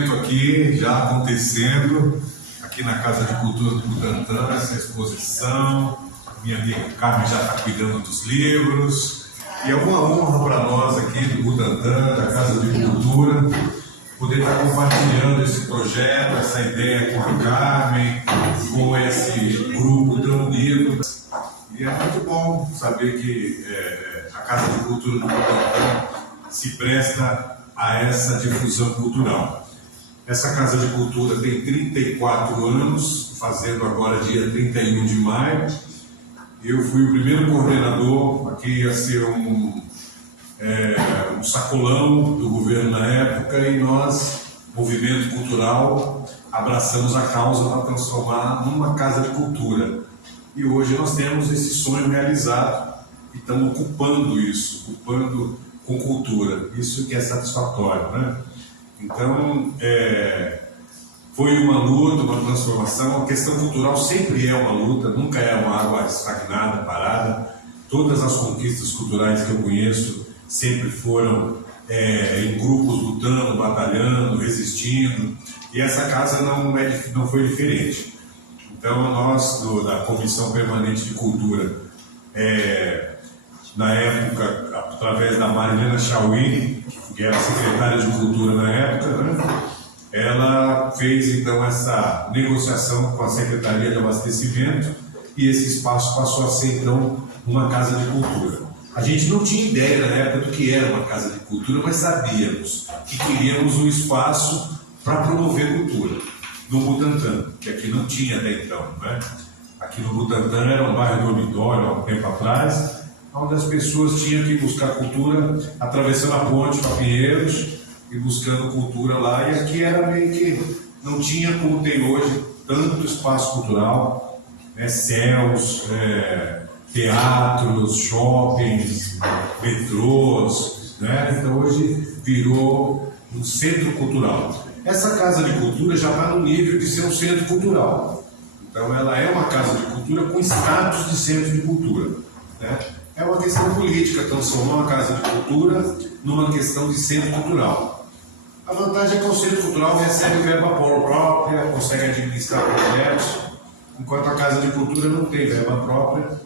evento aqui já acontecendo, aqui na Casa de Cultura do Butantã, essa exposição. Minha amiga Carmen já está cuidando dos livros. E é uma honra para nós aqui do Butantã, da Casa de Cultura, poder estar compartilhando esse projeto, essa ideia com a Carmen, com esse grupo tão unido. E é muito bom saber que a Casa de Cultura do Butantã se presta a essa difusão cultural. Essa Casa de Cultura tem 34 anos, fazendo agora dia 31 de maio. Eu fui o primeiro coordenador, aqui ia ser um sacolão do governo na época, e nós, movimento cultural, abraçamos a causa para transformar numa Casa de Cultura. E hoje nós temos esse sonho realizado e estamos ocupando isso, ocupando com cultura. Isso que é satisfatório, né? Então, foi uma luta, uma transformação. A questão cultural sempre é uma luta, nunca é uma água estagnada, parada. Todas as conquistas culturais que eu conheço sempre foram em grupos lutando, batalhando, resistindo. E essa casa não foi diferente. Então, nós, da Comissão Permanente de Cultura, na época, através da Marilena Chauini, que era secretária de Cultura na época, né? Ela fez então essa negociação com a Secretaria de Abastecimento e esse espaço passou a ser então uma Casa de Cultura. A gente não tinha ideia na época do que era uma Casa de Cultura, mas sabíamos que queríamos um espaço para promover cultura no Butantã, que aqui não tinha até então, né? Aqui no Butantã era um bairro dormitório há um tempo atrás, onde as pessoas tinham que buscar cultura atravessando a ponte para Pinheiros e buscando cultura lá, e aqui era meio que não tinha como tem hoje tanto espaço cultural, né? Céus, teatros, shoppings, metrôs, né? Então hoje virou um centro cultural. Essa Casa de Cultura já está no nível de ser um centro cultural. Então ela é uma Casa de Cultura com status de centro de cultura, né? É uma questão política transformar uma Casa de Cultura numa questão de centro cultural. A vantagem é que o centro cultural recebe verba própria, consegue administrar projetos, enquanto a Casa de Cultura não tem verba própria,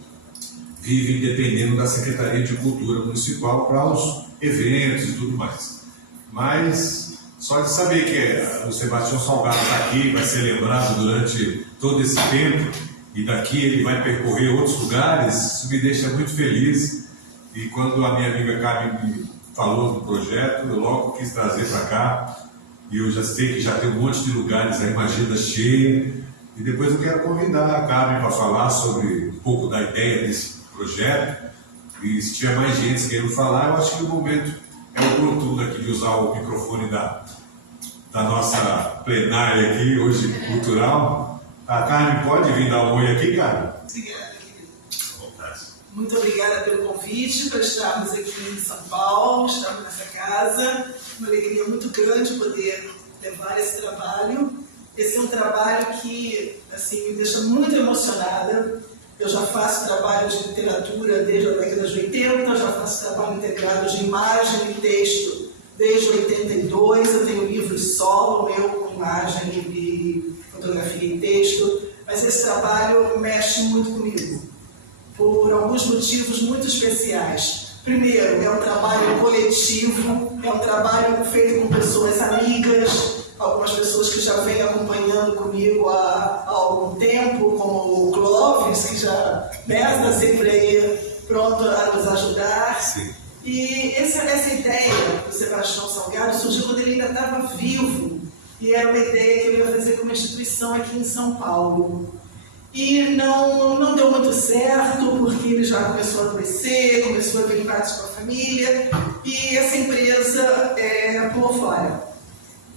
vive dependendo da Secretaria de Cultura Municipal para os eventos e tudo mais. Mas só de saber que o Sebastião Salgado está aqui, vai ser lembrado durante todo esse tempo, e daqui ele vai percorrer outros lugares, isso me deixa muito feliz. E quando a minha amiga Carmen me falou do projeto, eu logo quis trazer para cá, e eu já sei que já tem um monte de lugares aí, uma agenda cheia, e depois eu quero convidar a Carmen para falar sobre um pouco da ideia desse projeto, e se tiver mais gente querendo falar, eu acho que o momento é oportuno aqui de usar o microfone da nossa plenária aqui, hoje cultural. A Carmen pode vir dar um oi aqui, Carmen? Obrigada, querido. Muito obrigada pelo convite para estarmos aqui em São Paulo, estarmos nessa casa. Uma alegria muito grande poder levar esse trabalho. Esse é um trabalho que assim, me deixa muito emocionada. Eu já faço trabalho de literatura desde a década de 80, já faço trabalho integrado de imagem e texto desde 82. Eu tenho livro solo meu com imagem e fotografia e texto, mas esse trabalho mexe muito comigo, por alguns motivos muito especiais. Primeiro, é um trabalho coletivo, é um trabalho feito com pessoas amigas, algumas pessoas que já vêm acompanhando comigo há algum tempo, como o Clóvis, que já está sempre aí pronto a nos ajudar. Sim. E essa ideia do Sebastião Salgado surgiu quando ele ainda estava vivo, e era uma ideia que ele ia fazer com uma instituição aqui em São Paulo. E não deu muito certo, porque ele já começou a adoecer, começou a ter embates com a família, e essa empresa pulou fora.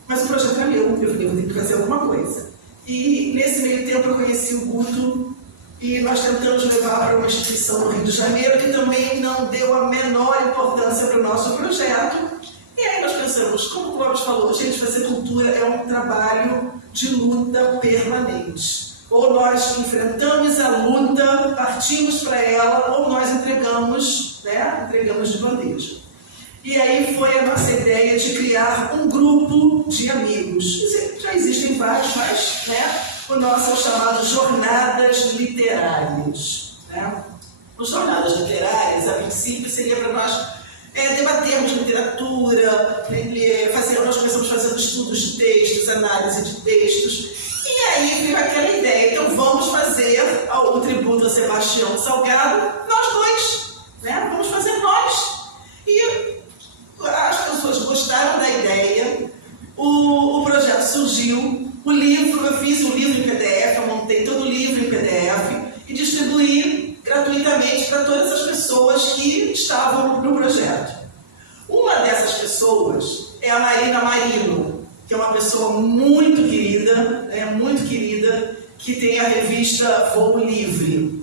Mas o projeto é meu, eu falei, vou ter que fazer alguma coisa. E nesse meio tempo eu conheci o Guto, e nós tentamos levar para uma instituição no Rio de Janeiro, que também não deu a menor importância para o nosso projeto. E aí nós pensamos, como o Clóvis falou, gente, fazer cultura é um trabalho de luta permanente. Ou nós enfrentamos a luta, partimos para ela, ou nós entregamos de bandeja. E aí foi a nossa ideia de criar um grupo de amigos. Já existem vários, mas o nosso é o chamado Jornadas Literárias. Os Jornadas Literárias, a princípio, seria para nós debatermos literatura, nós começamos fazendo estudos de textos, análise de textos, e aí veio aquela ideia, então vamos fazer o tributo a Sebastião Salgado, nós dois, vamos fazer nós. E as pessoas gostaram da ideia, o projeto surgiu, o livro, eu fiz um livro em PDF, eu montei todo o livro em PDF e distribuí gratuitamente para todas as pessoas que estavam no projeto. Uma dessas pessoas é a Marina Marino, que é uma pessoa muito querida, que tem a revista Voo Livre.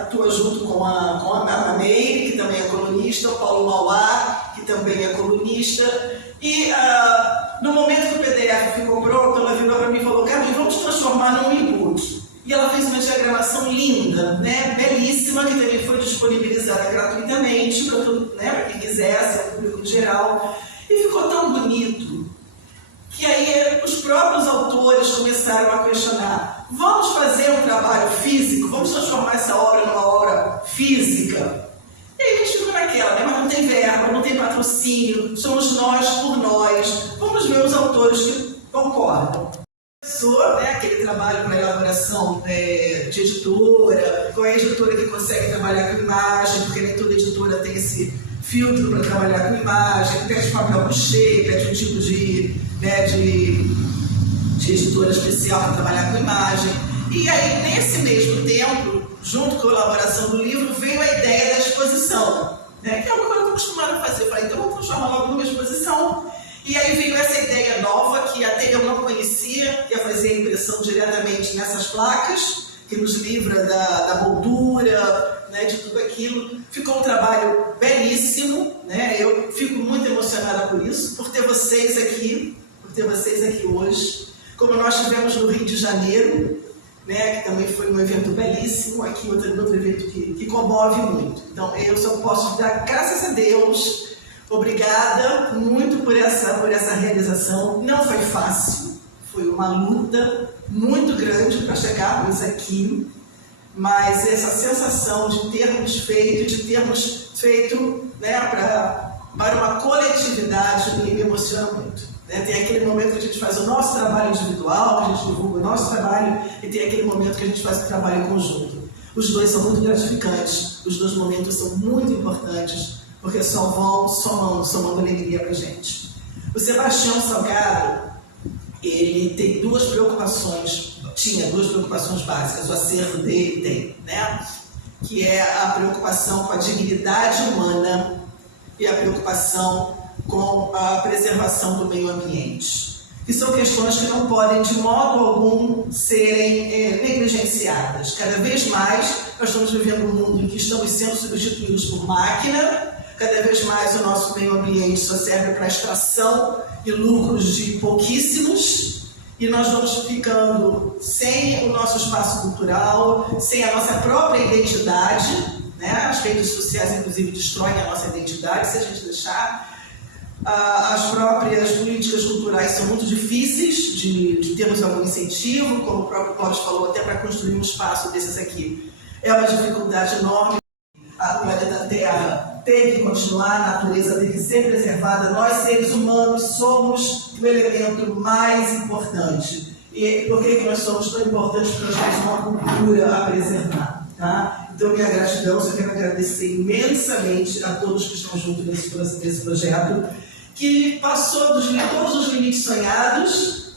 Atua junto com a Meire, que também é colunista, o Paulo Mauá, que também é colunista. E no momento que o PDF ficou pronto, ela virou para mim e falou: Carmen, vamos transformar num e-book. E ela fez uma diagramação linda, belíssima, que também foi disponibilizada gratuitamente para quem quisesse, ao público em geral. E ficou tão bonito que aí os próprios autores começaram a questionar: vamos fazer um trabalho físico? Vamos transformar essa obra numa obra física? E aí a gente ficou naquela, mas não tem verba, não tem patrocínio, somos nós por nós. Vamos ver os autores que concordam. Aquele trabalho para elaboração de editora, com a editora que consegue trabalhar com imagem, porque nem toda editora tem esse filtro para trabalhar com imagem, pede papel couché, pede um tipo de editora especial para trabalhar com imagem. E aí, nesse mesmo tempo, junto com a elaboração do livro, veio a ideia da exposição, que é uma coisa que eu estou acostumada a fazer. Eu falei, então vamos transformar logo numa exposição. E aí veio essa ideia nova, que até eu não conhecia, que é fazer a impressão diretamente nessas placas, que nos livra da moldura, de tudo aquilo. Ficou um trabalho belíssimo, eu fico muito emocionada por isso, por ter vocês aqui hoje, como nós tivemos no Rio de Janeiro, que também foi um evento belíssimo, aqui outro evento que comove muito. Então eu só posso dar graças a Deus. Obrigada muito por essa realização. Não foi fácil, foi uma luta muito grande para chegarmos aqui, mas essa sensação de termos feito para uma coletividade me emociona muito. Tem aquele momento que a gente faz o nosso trabalho individual, a gente divulga o nosso trabalho, e tem aquele momento que a gente faz o trabalho em conjunto. Os dois são muito gratificantes, os dois momentos são muito importantes, porque só vão somando alegria para a gente. O Sebastião Salgado, ele tem tinha duas preocupações básicas, o acervo dele tem, que é a preocupação com a dignidade humana e a preocupação com a preservação do meio ambiente. Que são questões que não podem, de modo algum, serem negligenciadas. Cada vez mais, nós estamos vivendo um mundo em que estamos sendo substituídos por máquina. Cada vez mais o nosso meio ambiente só serve para extração e lucros de pouquíssimos, e nós vamos ficando sem o nosso espaço cultural, sem a nossa própria identidade, As redes sociais, inclusive, destroem a nossa identidade se a gente deixar. As próprias políticas culturais são muito difíceis de termos algum incentivo, como o próprio Cláudio falou, até para construir um espaço desses aqui. É uma dificuldade enorme. A planeta Terra tem que continuar, a natureza tem que ser preservada. Nós, seres humanos, somos o elemento mais importante. E por que nós somos tão importantes? Porque nós temos uma cultura a preservar. Então, minha gratidão, eu quero agradecer imensamente a todos que estão juntos nesse projeto, que passou todos os limites sonhados,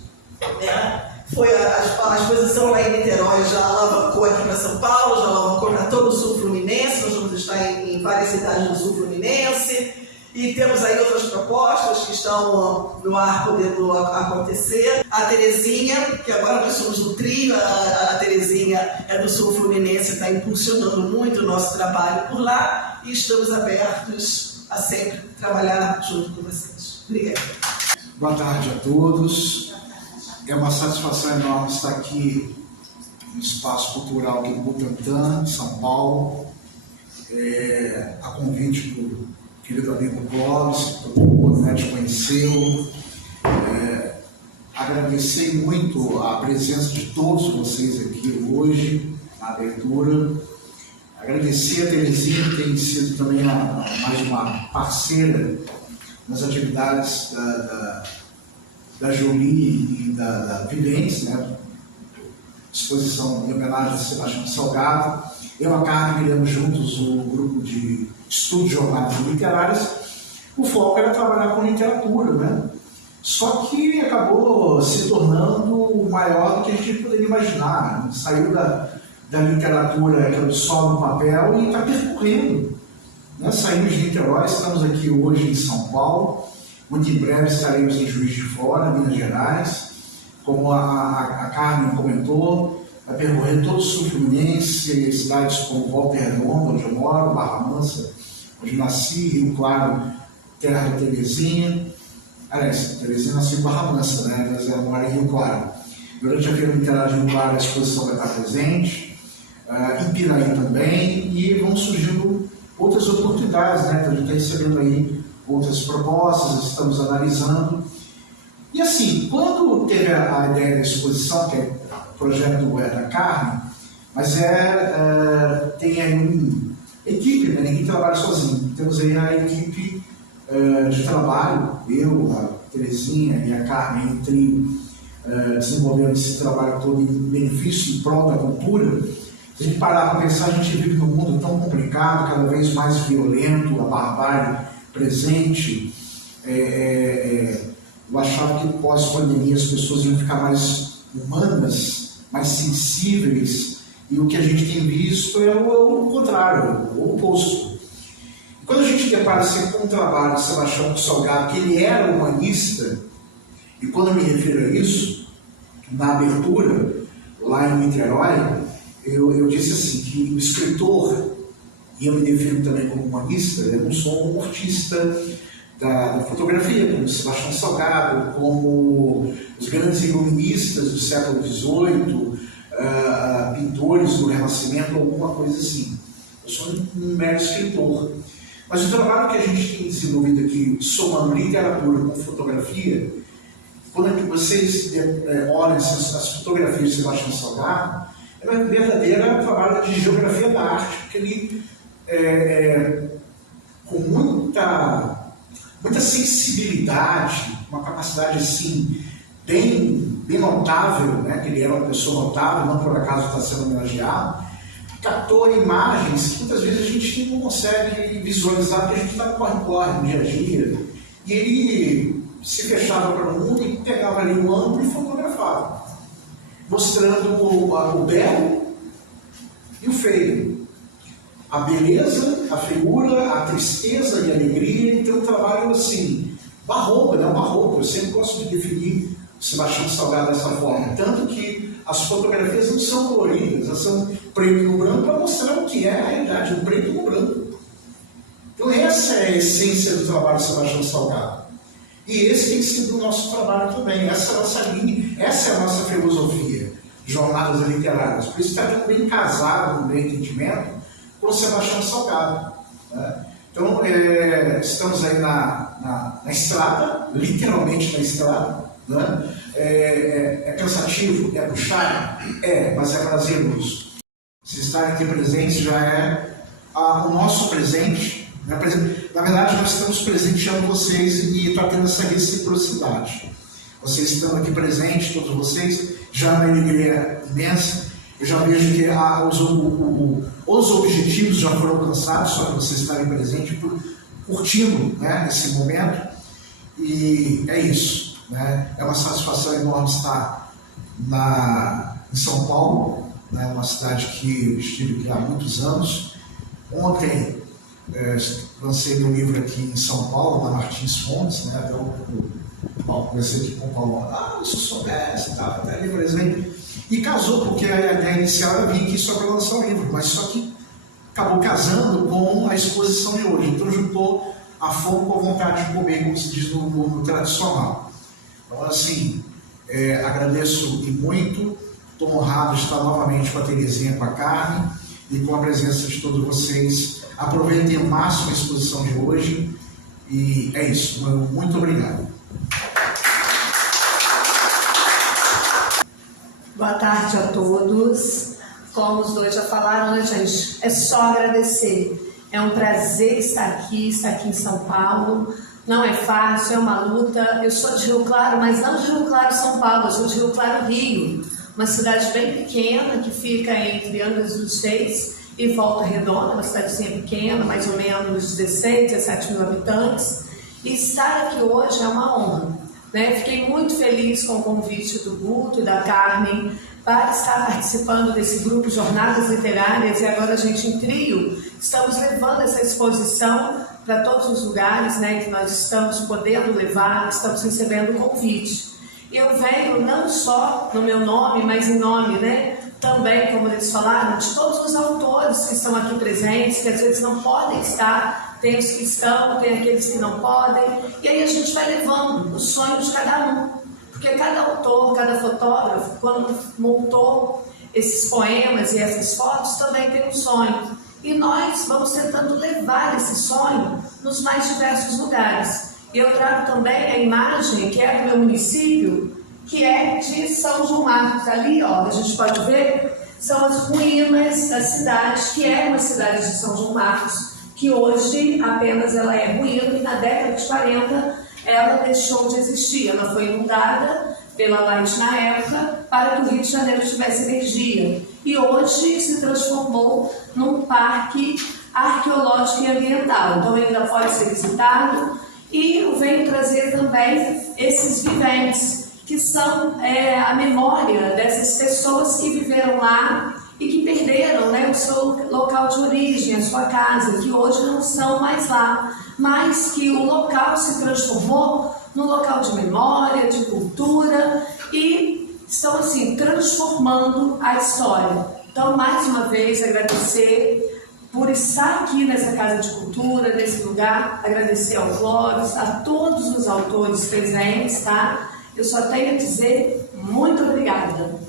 Foi a exposição lá em Niterói, já alavancou aqui para São Paulo, já alavancou para todo o sul fluminense. Nós vamos estar em várias cidades do sul fluminense, e temos aí outras propostas que estão no ar podendo acontecer. A Terezinha, que agora nós somos no trio, a Terezinha é do sul fluminense, está impulsionando muito o nosso trabalho por lá, e estamos abertos a sempre trabalhar junto com vocês. Obrigada. Boa tarde a todos. É uma satisfação enorme estar aqui no Espaço Cultural do Butantã, São Paulo, a convite do querido amigo Clóvis, que todo mundo te conheceu. Agradecer muito a presença de todos vocês aqui hoje, na abertura. Agradecer a Terezinha, que tem sido também mais uma parceira nas atividades da Jolie e da Viventes, né? Exposição em homenagem a Sebastião Salgado. Eu e a Carmen criamos juntos o grupo de estudo de jornadas literárias. O foco era trabalhar com literatura, né? Só que acabou se tornando maior do que a gente poderia imaginar. Né? Saiu da literatura que é só no papel e está percorrendo. Né? Saímos de Niterói, estamos aqui hoje em São Paulo. Muito em breve estaremos em Juiz de Fora, Minas Gerais. Como a Carmen comentou, vai percorrer todo o sul fluminense, cidades como Volta Redonda, onde eu moro, Barra Mansa, onde nasci, Rio Claro, terra da Terezinha. Aliás, Terezinha nasceu em Barra Mansa, né? Mas ela mora em Rio Claro. Durante a Feira Literária de Rio Claro, a exposição vai estar presente, em Piraí também, e vão surgindo outras oportunidades, né? Então, a gente está recebendo aí outras propostas, estamos analisando. E assim, quando teve a ideia da exposição, que é o projeto da Carmen, mas tem aí uma equipe, né? Ninguém trabalha sozinho. Temos aí a equipe de trabalho, eu, a Terezinha e a Carmen, em trio, desenvolvendo esse trabalho todo em benefício, em prol da cultura. Se a gente parar para pensar, a gente vive num mundo tão complicado, cada vez mais violento, a barbárie presente. Eu achava que pós-pandemia as pessoas iam ficar mais humanas, mais sensíveis, e o que a gente tem visto é o contrário, o oposto. Quando a gente depara-se com o trabalho de Sebastião Salgado, que ele era humanista, e quando eu me refiro a isso, na abertura, lá em Niterói, eu disse assim, que o escritor, e eu me defino também como humanista, eu não sou um artista da fotografia, como Sebastião Salgado, como os grandes iluministas do século XVIII, pintores do Renascimento, alguma coisa assim. Eu sou um mero escritor. Mas o trabalho que a gente tem desenvolvido aqui, somando literatura com fotografia, quando vocês olham as fotografias de Sebastião Salgado, é uma verdadeira trabalho de geografia da arte, porque ele, com muita sensibilidade, uma capacidade assim, bem notável, né? Que ele era uma pessoa notável, não por acaso está sendo homenageado, captou imagens que muitas vezes a gente não consegue visualizar, porque a gente está no corre-corre, no dia a dia. E ele se fechava para o mundo e pegava ali o ângulo e fotografava, mostrando o belo e o feio, a beleza, a figura, a tristeza e a alegria. Então, um trabalho assim, barroco, né? Barroco. Eu sempre gosto de definir o Sebastião Salgado dessa forma, tanto que as fotografias não são coloridas, elas são preto no branco para mostrar o que é a realidade, o preto no branco. Então essa é a essência do trabalho de Sebastião Salgado. E esse tem sido o nosso trabalho também, essa é a nossa linha, essa é a nossa filosofia, jornadas literárias. Por isso está tudo bem casado no meu entendimento com o Sebastião Salgado. Né? Então estamos aí na estrada, literalmente na estrada. Né? É cansativo, é puxado, mas é prazeroso. Se estarem aqui presentes já é o nosso presente. Né? Na verdade, nós estamos presenteando vocês e está tendo essa reciprocidade. Vocês estão aqui presentes, todos vocês, já é uma alegria imensa. Eu já vejo que os objetivos já foram alcançados, só que vocês estarem presentes, curtindo, né, esse momento. E é isso. Né? É uma satisfação enorme estar em São Paulo, né? Uma cidade que eu estive aqui há muitos anos. Ontem lancei meu livro aqui em São Paulo, na Martins Fontes, né? Então, conversei aqui com o Paulo, se eu soubesse, está ali presente. E casou, porque a ideia inicial era vir aqui só para lançar o livro, mas só que acabou casando com a exposição de hoje. Então juntou a fome com a vontade de comer, como se diz no tradicional. Então, assim, agradeço e muito, estou honrado de estar novamente com a Terezinha, com a Carmen e com a presença de todos vocês. Aproveitem ao máximo a exposição de hoje. E é isso. Muito obrigado. Boa tarde a todos. Como os dois já falaram, né, gente? É só agradecer. É um prazer estar aqui em São Paulo. Não é fácil, é uma luta. Eu sou de Rio Claro, mas não de Rio Claro, São Paulo. Eu sou de Rio Claro, Rio. Uma cidade bem pequena que fica entre Angra dos Reis e Volta Redonda. Uma cidadezinha pequena, mais ou menos 16, 17 mil habitantes. E estar aqui hoje é uma honra, né? Fiquei muito feliz com o convite do Guto e da Carmen para estar participando desse grupo Jornadas Literárias, e agora a gente em trio estamos levando essa exposição para todos os lugares, né, que nós estamos podendo levar, estamos recebendo o convite. Eu venho não só no meu nome, mas em nome, né, também, como eles falaram, de todos os autores que estão aqui presentes, que às vezes não podem estar, tem os que estão, tem aqueles que não podem, e aí a gente vai levando o sonho de cada um. Porque cada autor, cada fotógrafo, quando montou esses poemas e essas fotos, também tem um sonho. E nós vamos tentando levar esse sonho nos mais diversos lugares. E eu trago também a imagem que é do meu município, que é de São João Marcos. Ali, ó, a gente pode ver, são as ruínas da cidade, que é uma cidade de São João Marcos, que hoje apenas ela é ruína, e na década de 40 ela deixou de existir. Ela foi inundada pela Light na época para que o Rio de Janeiro tivesse energia. E hoje se transformou num parque arqueológico e ambiental. Então ele ainda pode ser visitado, e eu venho trazer também esses viventes, que são a memória dessas pessoas que viveram lá e que perderam, né, o seu local de origem, a sua casa, que hoje não estão mais lá, mas que o local se transformou num local de memória, de cultura, e estão assim transformando a história. Então, mais uma vez, agradecer por estar aqui nessa Casa de Cultura, nesse lugar, agradecer ao Clóvis, a todos os autores presentes, tá? Eu só tenho a dizer muito obrigada.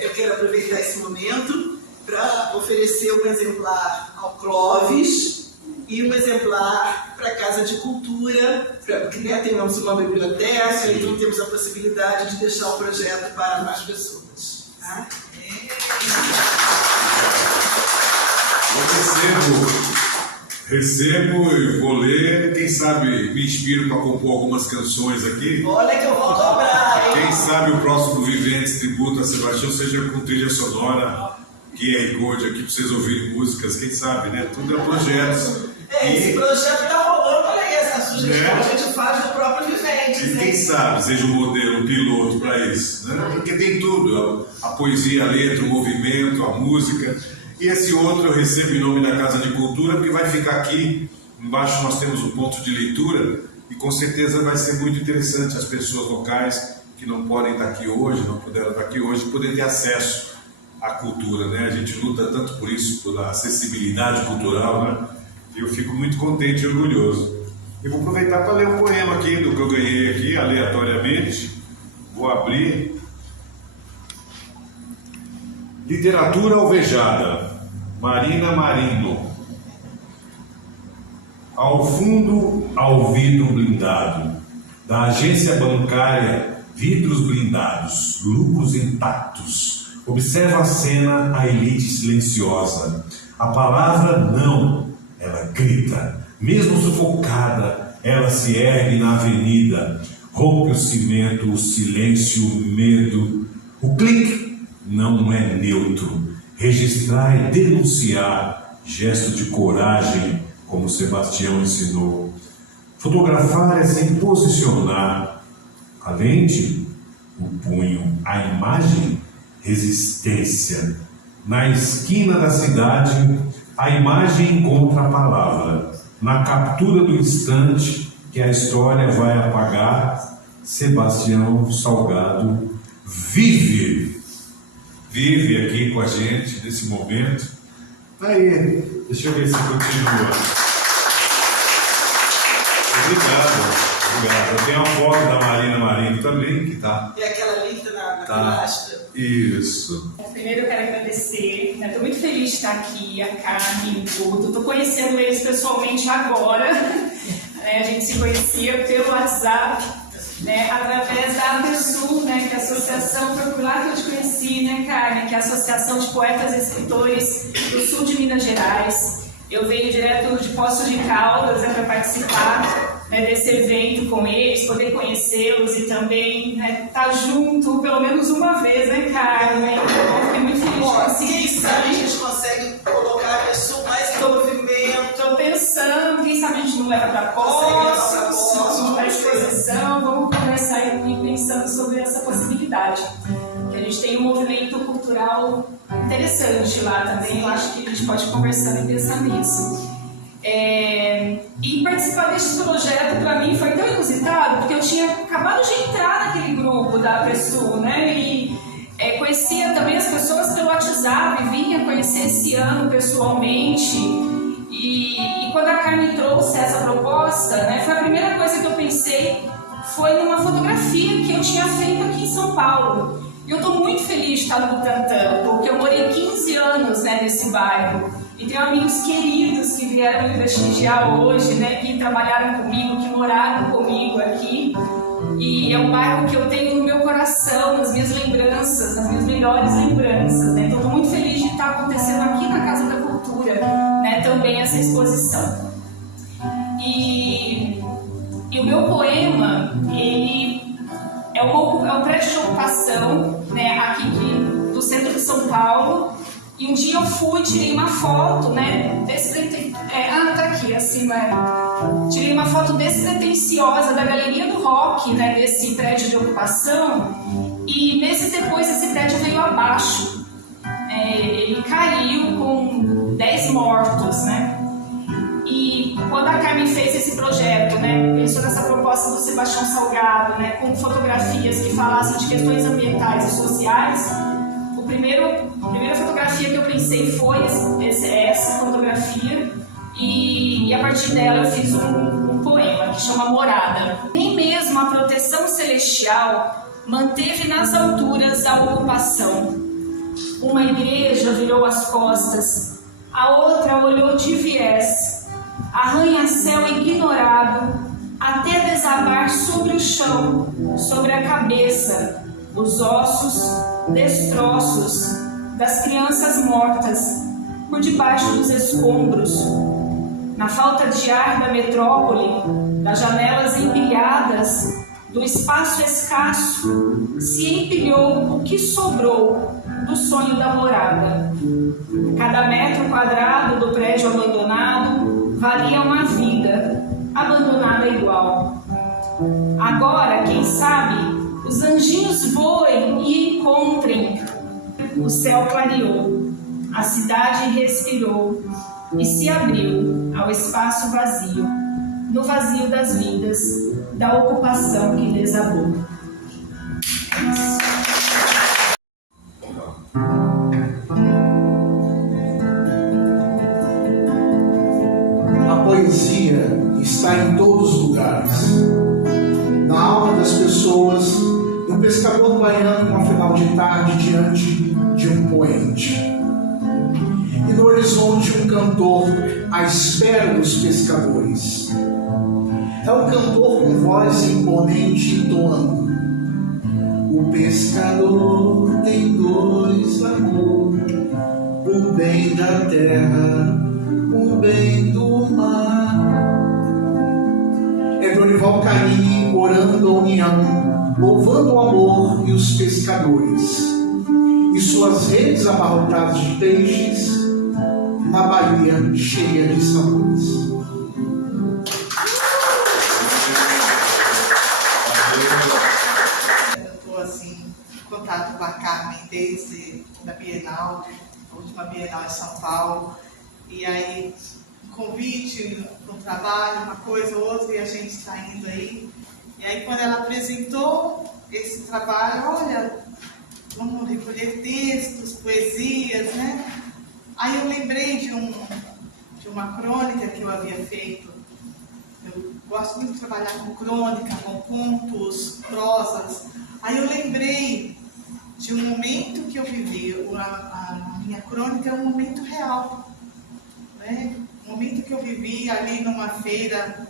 Eu quero aproveitar esse momento para oferecer um exemplar ao Clóvis e um exemplar para a Casa de Cultura, porque temos uma biblioteca, então temos a possibilidade de deixar o projeto para mais pessoas. Tá? Eu recebo e vou ler, quem sabe me inspiro para compor algumas canções aqui. Olha que eu vou cobrar, hein? Quem sabe o próximo Viventes Tributo a Sebastião seja com trilha sonora, QR Code aqui para vocês ouvirem músicas, quem sabe, né? Tudo é projetos. Esse projeto está rolando, olha aí, essa sugestão a gente faz do próprio Viventes. E quem sabe seja um modelo, um piloto para isso, né? Porque tem tudo, a poesia, a letra, o movimento, a música. E esse outro eu recebo em nome da Casa de Cultura, porque vai ficar aqui, embaixo nós temos um ponto de leitura, e com certeza vai ser muito interessante as pessoas locais que não podem estar aqui hoje, não puderam estar aqui hoje, poderem ter acesso à cultura, né? A gente luta tanto por isso, pela acessibilidade cultural, né? E eu fico muito contente e orgulhoso. Eu vou aproveitar para ler um poema aqui, do que eu ganhei aqui, aleatoriamente. Vou abrir. Literatura Alvejada, Marina Marino. Ao fundo, ao vidro blindado da agência bancária, vidros blindados, lucros intactos. Observa a cena, a elite silenciosa. A palavra não, ela grita. Mesmo sufocada, ela se ergue na avenida. Rompe o cimento, o silêncio, o medo. O clique não é neutro. Registrar e denunciar, gesto de coragem, como Sebastião ensinou. Fotografar é se posicionar. A lente, o punho, a imagem, resistência. Na esquina da cidade, a imagem encontra a palavra. Na captura do instante que a história vai apagar, Sebastião Salgado vive. Vive aqui com a gente nesse momento. Aí, deixa eu ver se continua. Obrigado. Eu tenho a foto da Marina Marino também, que tá. É aquela lista na pilasta. Isso. primeiro eu quero agradecer, estou muito feliz de estar aqui, a Carmen, o Guto, estou conhecendo eles pessoalmente agora, a gente se conhecia pelo WhatsApp, através da APSU, que é a associação, foi por lá que eu te conheci, Carmen, que é a Associação de Poetas e Escritores do Sul de Minas Gerais. Eu venho direto de Poços de Caldas para participar desse evento com eles, poder conhecê-los e também estar junto pelo menos uma vez, Carmen? Eu fiquei muito feliz de conseguir. Quem sabe a gente consegue colocar a pessoa mais em movimento. Estou pensando, quem sabe a gente não leva para Poços, para exposição, vamos conversar e pensando sobre essa possibilidade. Que a gente tem um movimento cultural interessante lá também, eu acho que a gente pode conversar e pensar nisso. E participar deste projeto para mim foi tão inusitado, porque eu tinha acabado de entrar naquele grupo da APSU, e conhecia também as pessoas pelo WhatsApp, vinha conhecer esse ano pessoalmente, e quando a Carmen trouxe essa proposta, foi a primeira coisa que eu pensei, foi numa fotografia que eu tinha feito aqui em São Paulo. E eu estou muito feliz de estar no Butantã, porque eu morei 15 anos nesse bairro. E tenho amigos queridos que vieram me prestigiar hoje, que trabalharam comigo, que moraram comigo aqui. E é um bairro que eu tenho no meu coração, nas minhas lembranças, nas minhas melhores lembranças. Então estou muito feliz de estar acontecendo aqui na Casa da Cultura, também essa exposição. E o meu poema, ele é um prédio de ocupação, aqui do centro de São Paulo. E um dia eu fui, tirei uma foto, tá aqui, acima. Tirei uma foto despretensiosa da Galeria do Rock, desse prédio de ocupação. E meses depois esse prédio veio abaixo. Ele caiu com 10 mortos, E quando a Carmen fez esse projeto, pensou nessa proposta do Sebastião Salgado, com fotografias que falassem de questões ambientais e sociais, a primeira fotografia que eu pensei foi essa fotografia, e a partir dela eu fiz um poema que chama Morada. Nem mesmo a proteção celestial manteve nas alturas a ocupação. Uma igreja virou as costas, a outra olhou de viés, arranha-céu ignorado, até desabar sobre o chão, sobre a cabeça, os ossos, destroços das crianças mortas por debaixo dos escombros. Na falta de ar da metrópole, das janelas empilhadas, do espaço escasso, se empilhou o que sobrou do sonho da morada. Cada metro quadrado do prédio abandonado valia uma vida, abandonada igual. Agora, quem sabe, os anjinhos voem e encontrem. O céu clareou, a cidade respirou e se abriu ao espaço vazio, no vazio das vidas, da ocupação que desabou. A poesia está em todos os lugares, na alma das pessoas, um pescador baiano numa final de tarde diante de um poente. E no horizonte um cantor à espera dos pescadores. É um cantor com voz imponente entoando: o pescador tem dois amores, o bem da terra, o bem do mar. É Dorival Caymmi orando a união, louvando o amor e os pescadores, e suas redes abarrotadas de peixes, na Bahia cheia de sabores. Eu estou assim, em contato com a Carmen desde a Bienal, a última Bienal em São Paulo, e aí convite para um trabalho, uma coisa ou outra, e a gente está indo aí. E aí quando ela apresentou esse trabalho, olha, vamos recolher textos, poesias, Aí eu lembrei de uma crônica que eu havia feito. Eu gosto muito de trabalhar com crônica, com contos, prosas. Aí eu lembrei de um momento que eu vivi, a minha crônica é um momento real, né? Um momento que eu vivi ali numa feira,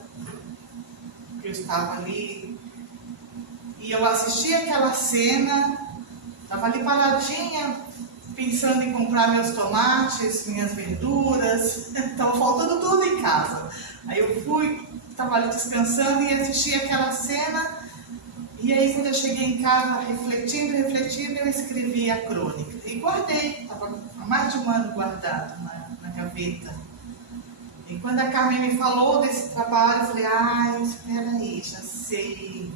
que eu estava ali, e eu assisti aquela cena, estava ali paradinha, pensando em comprar meus tomates, minhas verduras, estava faltando tudo em casa. Aí eu fui, estava ali descansando e assisti aquela cena, e aí quando eu cheguei em casa, refletindo, eu escrevi a crônica. E guardei, estava há mais de um ano guardado na gaveta. E quando a Carmen me falou desse trabalho, eu falei, espera aí, já sei.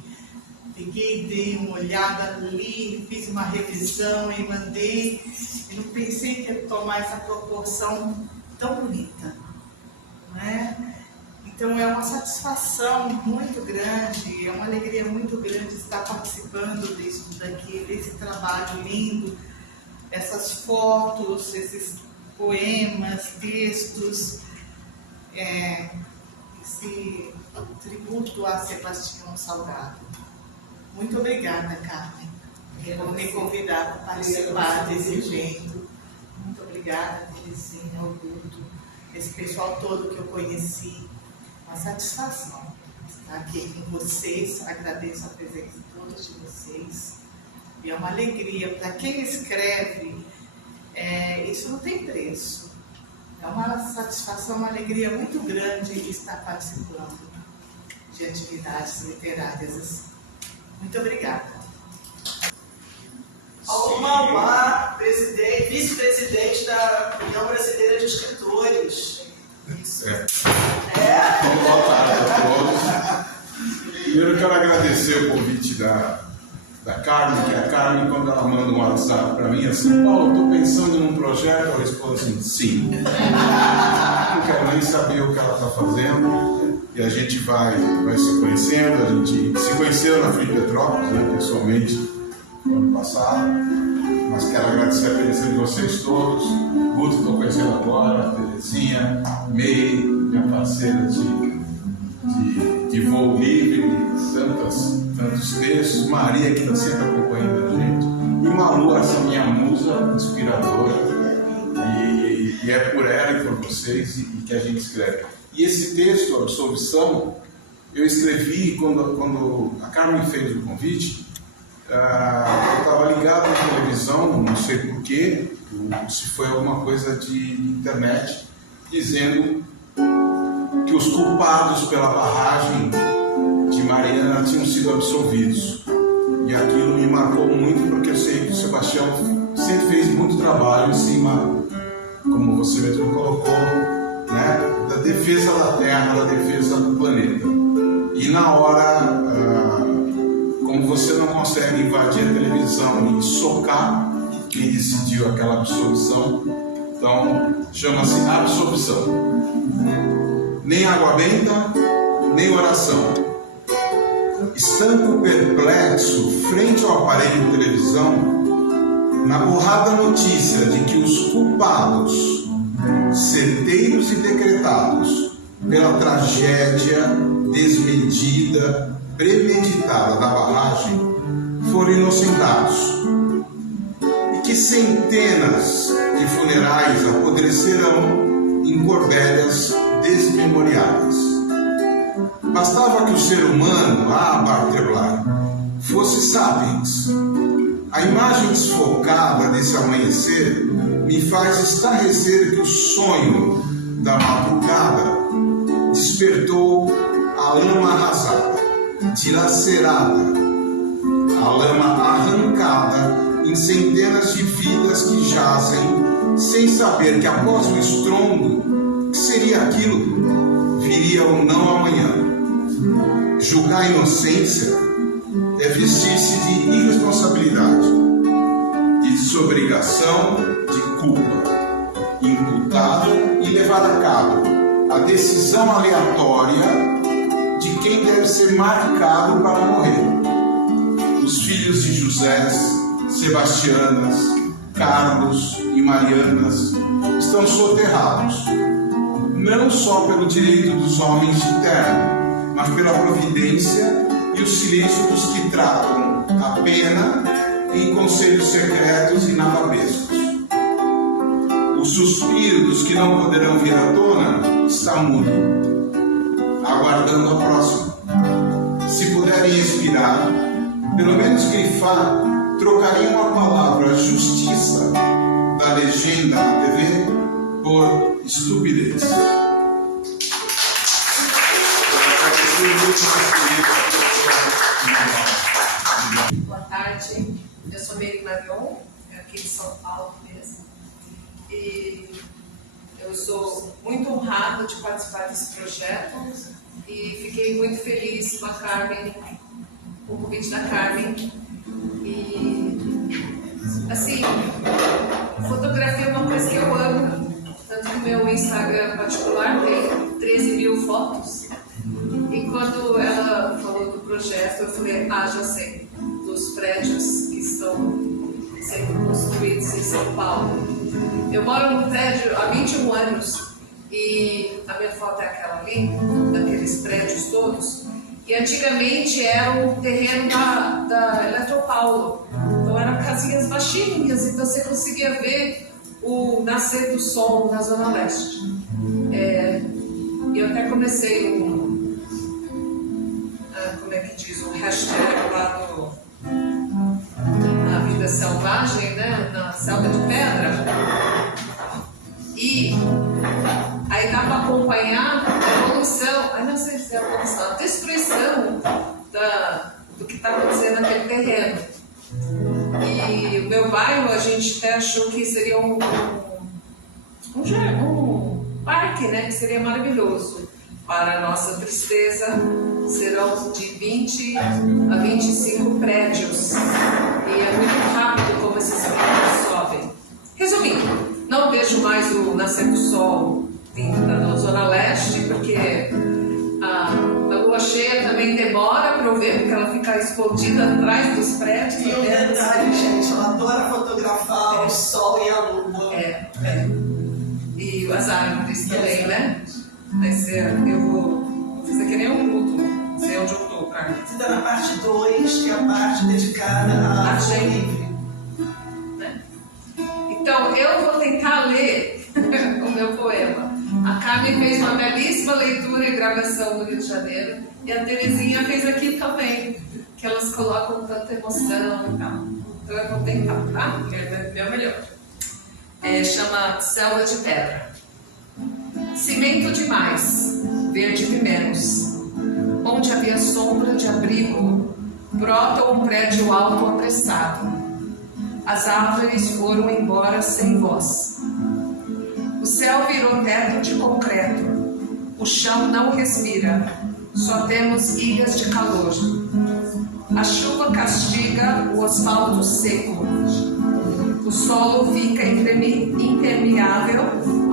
Peguei, dei uma olhada ali, fiz uma revisão e mandei. Eu não pensei que ia tomar essa proporção tão bonita, né? Então é uma satisfação muito grande, é uma alegria muito grande estar participando desse trabalho lindo, essas fotos, esses poemas, textos, esse tributo a Sebastião Salgado. Muito obrigada, Carmen, por me convidar para participar desse evento. Muito obrigada, Terezinha, Augusto, esse pessoal todo que eu conheci. Uma satisfação estar aqui com vocês. Agradeço a presença de todos vocês. E é uma alegria. Para quem escreve, isso não tem preço. É uma satisfação, uma alegria muito grande estar participando de atividades literárias assim. Muito obrigada. Almamar, vice-presidente da União Brasileira de Escritores. Boa tarde a todos. Primeiro eu quero agradecer o convite da Carmen, que a Carmen, quando ela manda um WhatsApp para mim, assim, Paulo, estou pensando num projeto, eu respondo assim, sim. Não quero nem saber o que ela está fazendo, e a gente vai se conhecendo, a gente se conheceu na Free Petrópolis, né, pessoalmente, no ano passado, mas quero agradecer a presença de vocês todos. Guto, estou conhecendo agora, a Terezinha, May, minha parceira de voo livre, tantos textos, Maria, que está sempre acompanhando a gente, e Malu, essa minha musa inspiradora, e é por ela e por vocês e que a gente escreve. E esse texto, Absolvição, eu escrevi quando a Carmen fez o convite. Eu estava ligado à televisão, não sei porquê, se foi alguma coisa de internet, dizendo que os culpados pela barragem de Mariana tinham sido absolvidos. E aquilo me marcou muito, porque eu sei que o Sebastião sempre fez muito trabalho em cima, como você mesmo colocou, né, da defesa da Terra, da defesa do planeta. E na hora, como você não consegue invadir a televisão e socar quem decidiu aquela absolvição, então chama-se absolvição. Nem água benta, nem oração. Estanco perplexo frente ao aparelho de televisão, na borrada notícia de que os culpados, certeiros e decretados pela tragédia desmedida, premeditada da barragem, foram inocentados, e que centenas de funerais apodrecerão em cordélias desmemoriadas. Bastava que o ser humano, Barthelard, fosse sapiens. A imagem desfocada desse amanhecer me faz estarrecer que o sonho da madrugada despertou a lama arrasada, dilacerada, a lama arrancada em centenas de vidas que jazem, sem saber que após o estrondo, que seria aquilo, viria ou não amanhã. Julgar a inocência é vestir-se de irresponsabilidade, de desobrigação, de culpa, imputada e levar a cabo a decisão aleatória de quem deve ser marcado para morrer. Os filhos de José, Sebastianas, Carlos e Marianas estão soterrados, não só pelo direito dos homens de terra, mas pela providência e o silêncio dos que tratam a pena em conselhos secretos e nababescos. o suspiro dos que não poderão vir à tona está mudo, aguardando a próxima. Se puderem expirar, pelo menos grifar, trocariam a palavra justiça da legenda na TV por estupidez. Boa tarde, eu sou Meire Marion, aqui de São Paulo mesmo, e eu sou muito honrada de participar desse projeto e fiquei muito feliz com a Carmen, com o convite da Carmen. E, assim, fotografia é uma coisa que eu amo, tanto que o meu Instagram particular tem 13 mil fotos. E quando ela falou do projeto, eu falei, já sei, dos prédios que estão sendo construídos em São Paulo. Eu moro num prédio há 21 anos e a minha foto é aquela ali, daqueles prédios todos. E antigamente era o terreno da Eletropaulo. Então eram casinhas baixinhas, então você conseguia ver o nascer do sol na Zona Leste. Eu até comecei um hashtag lá na Vida Selvagem, né, na Selva de Pedra. E aí dá para acompanhar a evolução, não sei se é a evolução, a destruição do que está acontecendo naquele terreno. E o meu bairro, a gente até achou que seria um parque, né, que seria maravilhoso. Para a nossa tristeza, serão de 20 a 25 prédios. E é muito rápido como esses prédios sobem. Resumindo, não vejo mais o nascer do sol vindo da Zona Leste, porque a lua cheia também demora para eu ver, porque ela fica escondida atrás dos prédios. E um detalhe, gente, ela adora fotografar o sol e a lua. E as árvores também, né? Mas eu vou fazer que nem um culto, não sei onde eu estou, cara. Você está na parte 2, que é a parte dedicada à arte livre. Né? Então, eu vou tentar ler o meu poema. A Carmen fez uma belíssima leitura e gravação no Rio de Janeiro, e a Terezinha fez aqui também, que elas colocam tanta emoção e tal. Então eu vou tentar, tá? É meu melhor. Chama Selva de Pedra. Cimento demais, verde de menos. Onde havia sombra de abrigo, brota um prédio alto apressado. As árvores foram embora sem voz. O céu virou teto de concreto. O chão não respira. Só temos ilhas de calor. A chuva castiga o asfalto seco. O solo fica impermeável,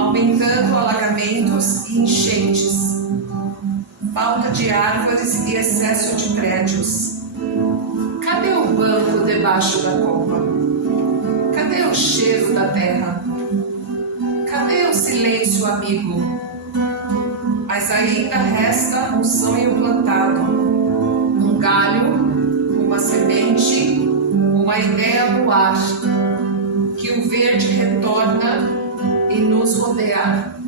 aumentando alagamentos e enchentes. Falta de árvores e excesso de prédios. Cadê o banco debaixo da copa? Cadê o cheiro da terra? Cadê o silêncio amigo? Mas ainda resta um sonho plantado, um galho, uma semente, uma ideia no ar, que o verde retorna e nos rodear.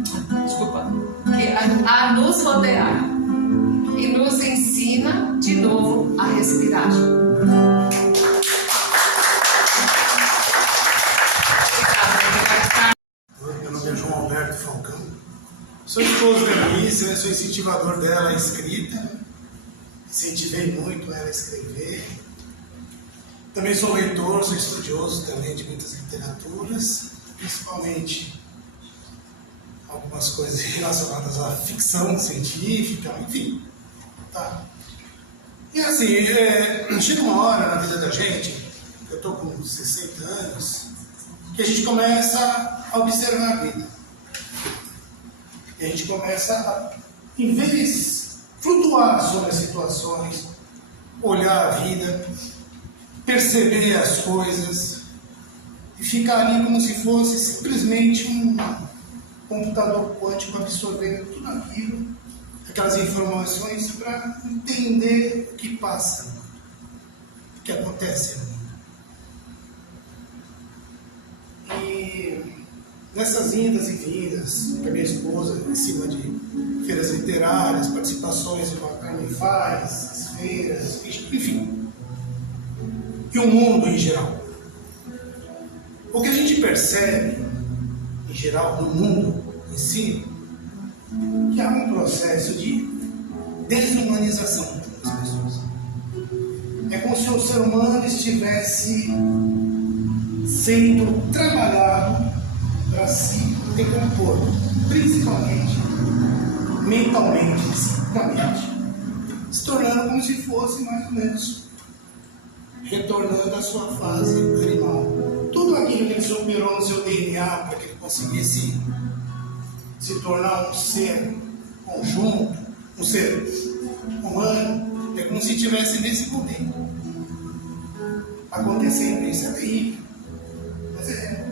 A nos rodear e nos ensina de novo a respirar. Meu nome é João Alberto Falcão. Sou esposo da Anícia, sou incentivador dela à escrita. Incentivei muito ela a escrever. Também sou leitor, sou estudioso também de muitas literaturas, principalmente algumas coisas relacionadas à ficção científica, enfim. Tá. E assim, chega uma hora na vida da gente, eu estou com 60 anos, que a gente começa a observar a vida. E a gente começa a, em vez de flutuar sobre as situações, olhar a vida, perceber as coisas e ficar ali como se fosse simplesmente um computador quântico absorvendo tudo aquilo, aquelas informações para entender o que passa, o que acontece no mundo. E nessas indas e vindas com a minha esposa, em cima de feiras literárias, participações que a Carmen faz, as feiras, enfim, e o mundo em geral. O que a gente percebe, em geral, no mundo em si, que há um processo de desumanização das pessoas. É como se o ser humano estivesse sendo trabalhado para se decompor, principalmente mentalmente, psicicamente, se tornando como se fosse mais ou menos retornando à sua fase animal. Tudo aquilo que ele superou no seu DNA para que ele conseguisse se tornar um ser conjunto, um ser humano, é como se estivesse nesse momento acontecendo. Isso é terrível, mas é.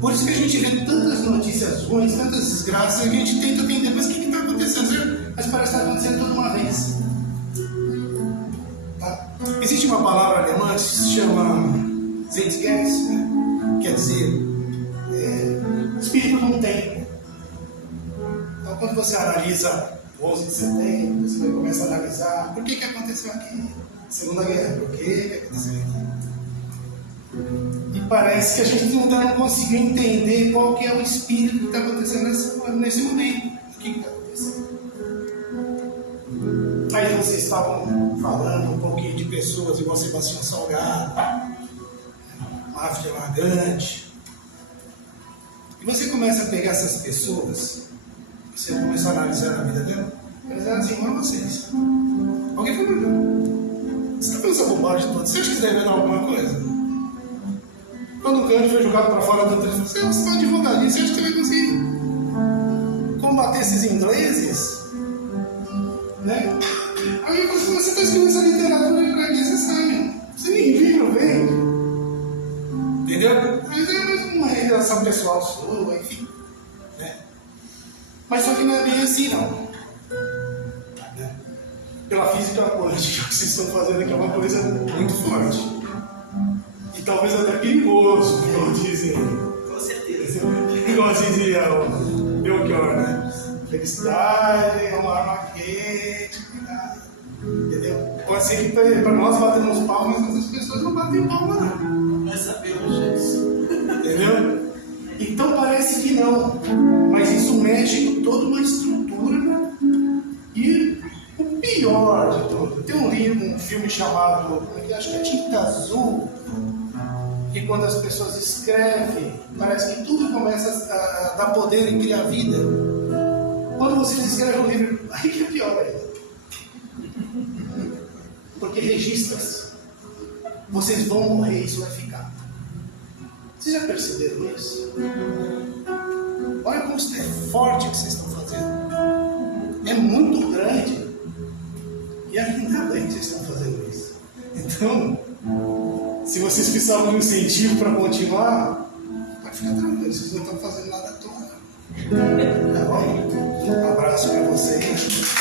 Por isso que a gente vê tantas notícias ruins, tantas desgraças, a gente tenta entender, mas o que está acontecendo? Mas parece que está acontecendo toda uma vez. Tá? Existe uma palavra alemã que se chama Zeitgeist, né? Quer dizer, espírito de um tempo. Então, quando você analisa o 11 de setembro, você começa a analisar por que aconteceu aqui, Segunda Guerra, por que aconteceu aqui. E parece que a gente ainda não conseguiu entender qual que é o espírito que está acontecendo nesse momento. O que está acontecendo? Aí vocês estavam falando um pouquinho de pessoas igual Sebastião Salgado, Máfia Largante. E você começa a pegar essas pessoas, você começa a analisar a vida dela, elas eram assim, igual vocês. Alguém foi perguntar: você está vendo essa bobagem toda? Você acha que isso deve dar alguma coisa? Quando o Gandhi foi jogado para fora do trem, você está advogadinho, você acha que vai conseguir combater esses ingleses? Né? Aí você está escrevendo essa literatura aqui, você sabe, você nem vive o vento. Entendeu? Mas é mais uma relação pessoal sua, enfim. Né? Mas só que não é bem assim, não. Né? Pela física quântica, o que vocês estão fazendo aqui é uma coisa muito forte. E talvez até perigoso, como dizem. Com certeza. Igual dizia o Belchior, né? Felicidade é uma arma quente, cuidado. Entendeu? Pode ser que para nós batemos palmas, mas as pessoas não batem palma, não. Nós sabemos disso. Entendeu? Então parece que não. Mas isso mexe com toda uma estrutura. E o pior de tudo, tem um livro, um filme chamado, acho que é Tinta Azul, que quando as pessoas escrevem, parece que tudo começa a dar poder e criar vida. Quando vocês escrevem um livro, aí que é pior ainda. Porque registra-se. Vocês vão morrer, isso vai ficar. Vocês já perceberam isso? Olha como isso é forte o que vocês estão fazendo. É muito grande. E ainda bem que vocês estão fazendo isso. Então, se vocês precisavam de um incentivo para continuar, pode ficar tranquilo, vocês não estão fazendo nada à toa. Tá bom? Um abraço para vocês.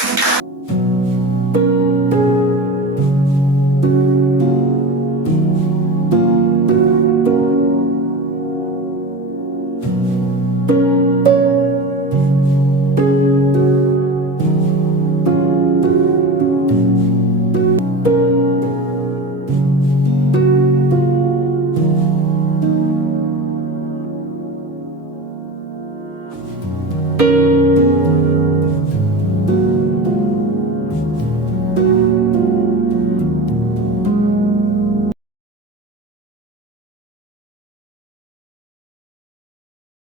Thank